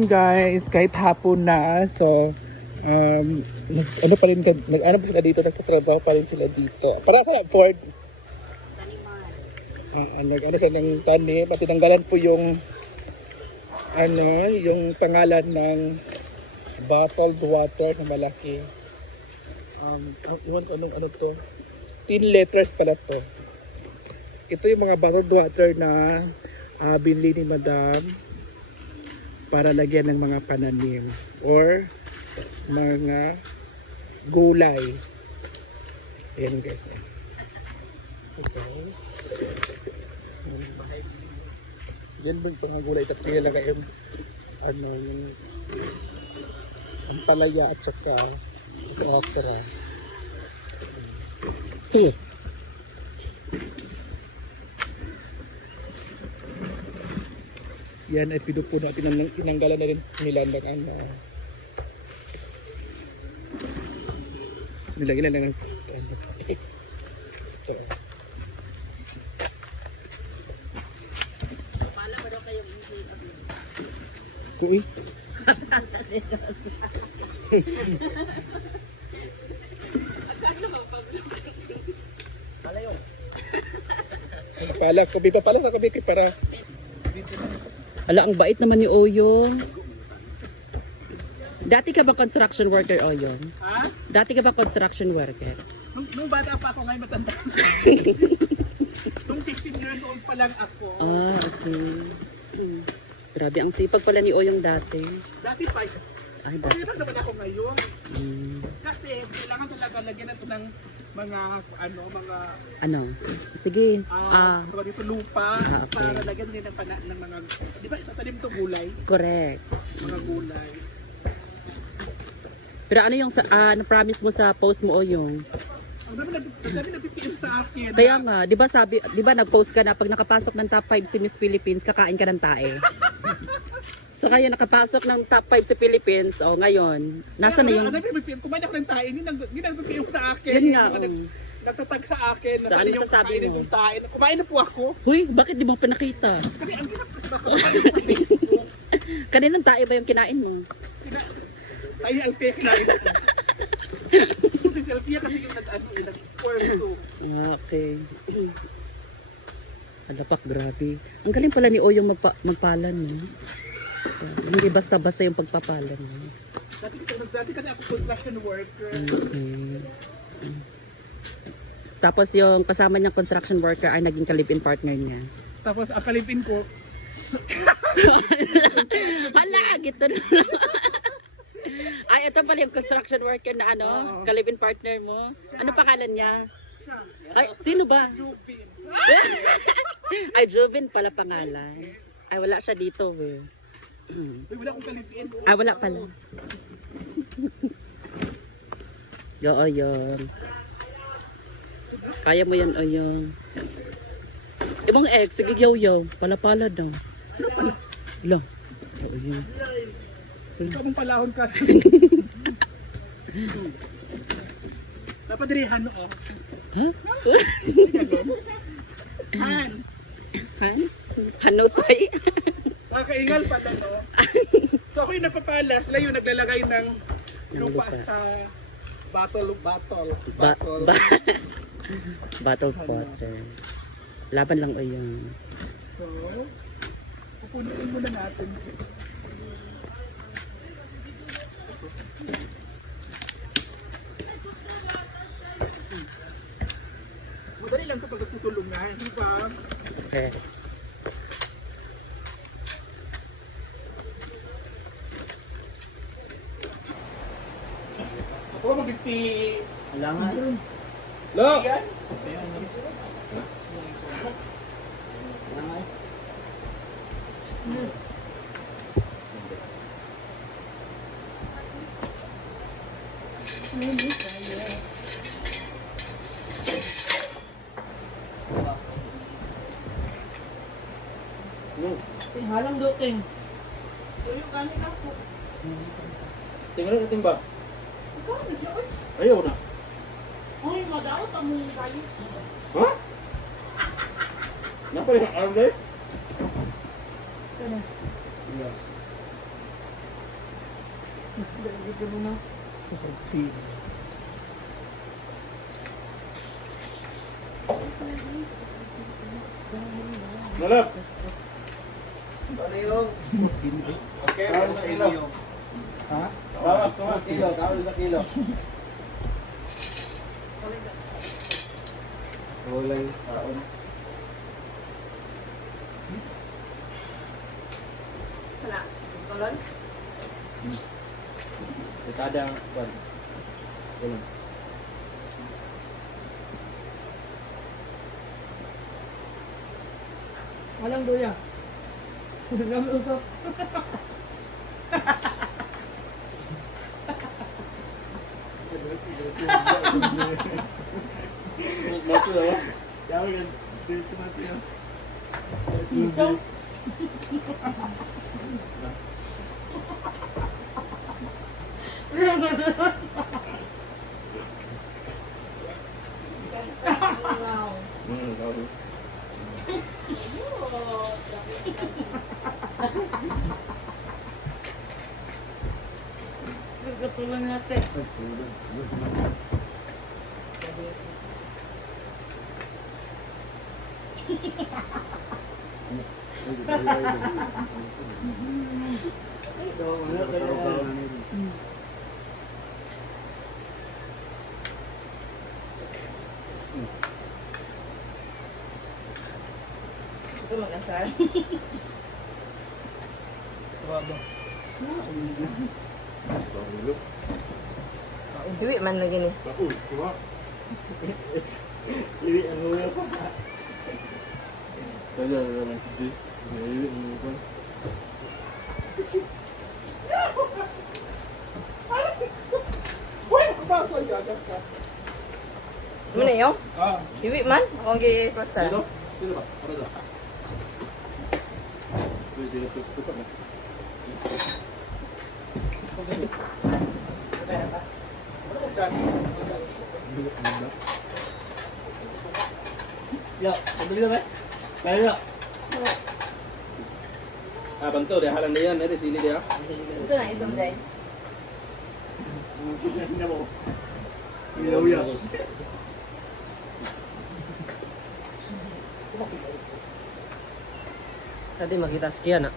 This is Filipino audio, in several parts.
Guys, kahit hapon na, so ano pa rin, nag-ano pa sila dito, nagtatrabaho pa rin sila dito. Para sa Ford. Nag-ano sila ng tanim, at tinanggalan po yung yung pangalan ng bottled water na malaki. Iwan ko ano to. 10 letters pala to. Ito yung mga bottled water na binili ni Madam para lagyan ng mga pananim or mga gulay. Ayan guys. Okay. Yan ba itong mga gulay? Tapos nilagay yung yung ampalaya at saka okra. Yan ay pinupo na, tinanggalan na rin nila ng nilagyan na ng Pala ba daw kayong Kuy. Pala, kabi pa pala sa kabi para. Ala, ang bait naman ni Oyong. Dati ka ba construction worker, Oyong? Ha? Dati ka ba construction worker? Nung bata pa ako, ngayon matanda. Nung 16 years old pa lang ako. Ah, okay. Grabe, ang sipag pala ni Oyong dati. Dati pa. Ay, dati. Pero naman ako ngayon. Mm. Kasi kailangan talaga lagyan ito ng mga Ano? Sige. tawag dito lupa okay. para lagyan din ng mga, di ba itatanim ito gulay? Correct. Mga gulay. Pero ano yung na-promise mo sa post mo, Oyong? Ang dami nagpipiil sa akin. Kaya nga, 'di ba nag-post ka na pag nakapasok ng top 5 si Miss Philippines, kakain ka ng tae. So ngayon nakapasok ng top 5 sa Philippines, ngayon, nasa na yung kumain ako ng tae, hindi nagpipiil sa akin. Yan nga. Nagtatag sa akin, So, nasa ano yung masasabi kainin mo? ng tae. Kumain na po ako. Huy, bakit di mo pa nakita? Kasi ang hirap kasi baka kumain sa Facebook. Kaninang tae ba yung kinain mo? Tayo ang tae kinain ko. Si Sylvia kasi yung nag-puerto. Okay. Alapak, grabe. Ang galing pala ni Oyong magpalan, no? Hindi basta-basta yung pagpapalan, no? Dati kasi ako construction worker. Okay. Tapos yung kasama niyang construction worker ay naging ka-live-in partner niya. Tapos ang kalipin ko, Hala, gito na. Ay, ito pala yung construction worker na ka-live-in partner mo. Ano pangalan niya? Ay, sino ba? Jubin. Ay, Jovin pala pangalan. Ay, wala siya dito, eh. Uy, wala akong kalipin. Ah, wala pala. Oo, yun. Kaya mo yan, Oyong. Ibang ex, sige, yaw-yaw. Pala-pala daw. Lang. Oo, yun. Ikaw mong palahon ka. Napadirihan mo, oh. Ha? Han. Han? Hanutay? Nakakaingal pa no? So ako yung napapala, sila yung naglalagay ng lupa lupa. sa bottle. Bottle water. Laban lang, Oyong. So, pupunuin muna natin. Madali lang ito pag tutulungan, di ba? Okay. Ako mag-si... Alangan. Lo! Yan? Halang doting. Yung gamit ako. Tingnan natin ba? Ikaw, naglaot. Ayaw na. Ay, madawat ang mong galit. Ha? Napa yung arm there? Yes. See. Nalap! Ano yung? Okay, ano sa inyo? Ha? Tawag, tawag kilo, tawag na kilo. Kulay taon. Wala. Kolon? Dekada ban. Kulay. Walang doya. Walang usok. Mati daw. Tawag yan. Dito mati yan. Usok. Tawag. Gagatulan natin. Ito mag-asar. Iwi man lagi ni. Liwi ang ulo pa. Kaya naman si Liwi ang ulo pa. Muna yun? Ah, Iwi man? Akong gi-prosta. Dito? Dito ba? Para dito. Dito tutup na. Ya, beli apa? Kaya. Ah, bantu dia halang dia dari sini dia. Gusto na itong day. Iya, iya. Tadi makita sekian nak.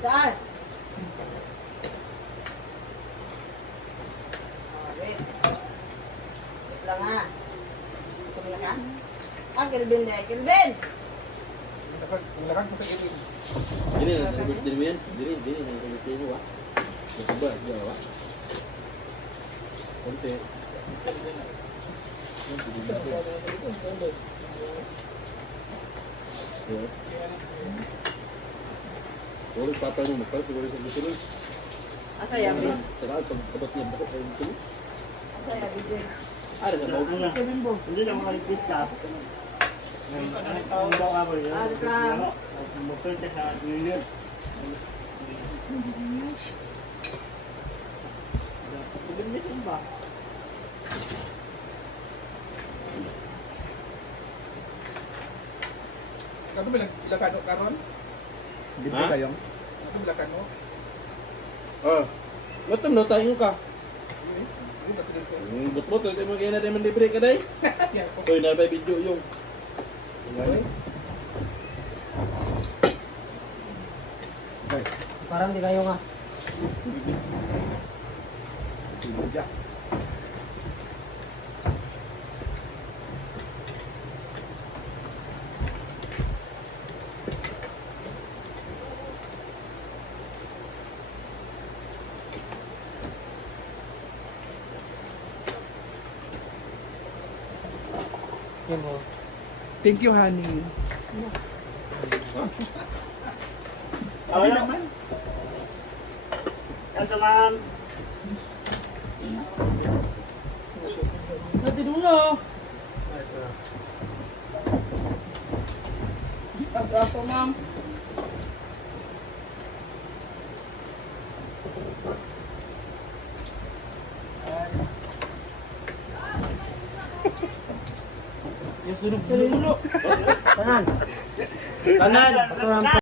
Saan? Wait. Wait lang ha. Ito na ka? Ah, Kelvin deh. Kelvin! Kailangan ko sa gilid. Ini nak birthday mo yan. Dili nak birthday mo ah. Coba jawa. Konti. Ya. Boleh papa mo makal siguro sa gusto. Asa yan, Bin? Saka pag kabat niya bakit ay gusto. Asa yan, Bin? Ada sa bawah. Hindi na makalipit ka. Ang bawa mo yun. Mapinte sa New Year. Pagamitin ba? Ano ba ilagano karon? Libre Ha? kayong? Ano ba ilagano? Ah. Matam no tayo ka. Hindi ba pinag ko? But tayo mo kaya na din man libre ka day. Yan ko. Koy na ba video yung. Parang di kayo nga. Yan mo. Thank you, honey. Okay naman. Ito ma'am. Natin mo. Ako, ma'am. Kanan! Kanan!